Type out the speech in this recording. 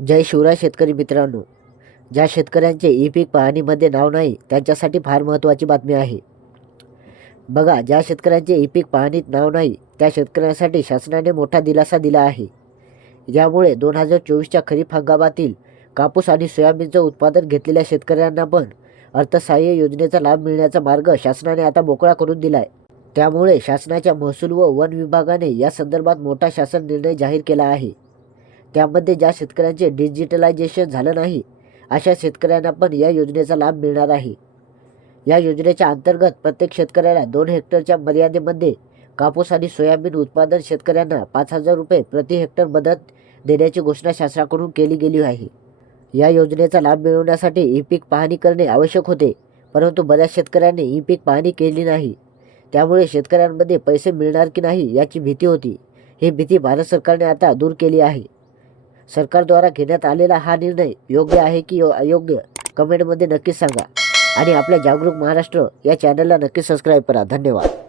जय शिवराय शेतकरी मित्रांनो. ज्या शेतकऱ्यांचे ई पीक पाहणीमध्ये नाव नाही त्यांच्यासाठी फार महत्त्वाची बातमी आहे. बघा ज्या शेतकऱ्यांचे ई पीक पाहणीत नाव नाही त्या शेतकऱ्यांसाठी शासनाने मोठा दिलासा दिला आहे. यामुळे दोन हजार चोवीसच्या खरीप हंगामातील कापूस आणि सोयाबीनचं उत्पादन घेतलेल्या शेतकऱ्यांना पण अर्थसहाय्य योजनेचा लाभ मिळण्याचा मार्ग शासनाने आता मोकळा करून दिला आहे त्यामुळे शासनाच्या महसूल व वन विभागाने या संदर्भात मोठा शासन निर्णय जाहीर केला आहे. त्यामध्ये ज्या शेतकऱ्यांचे डिजिटलायझेशन झालं नाही अशा शेतकऱ्यांना पण या योजनेचा लाभ मिळणार आहे. या योजनेच्या अंतर्गत प्रत्येक शेतकऱ्याला दोन हेक्टरच्या मर्यादेमध्ये कापूस आणि सोयाबीन उत्पादन शेतकऱ्यांना पाच हजार रुपये प्रति हेक्टर मदत देण्याची घोषणा शासनाकडून केली गेली आहे. या योजनेचा लाभ मिळवण्यासाठी ई पीक पाहणी करणे आवश्यक होते परंतु बऱ्याच शेतकऱ्यांनी ई पीक पाहणी केली नाही. त्यामुळे शेतकऱ्यांमध्ये पैसे मिळणार की नाही याची भीती होती. ही भीती भारत सरकारने आता दूर केली आहे. सरकारद्वारा घेण्यात आलेला हा निर्णय योग्य आहे की यो- अयोग्य? कमेंटमध्ये नक्कीच सांगा. आणि आपल्या जागरूक महाराष्ट्र या चॅनलला नक्की सबस्क्राईब करा. धन्यवाद.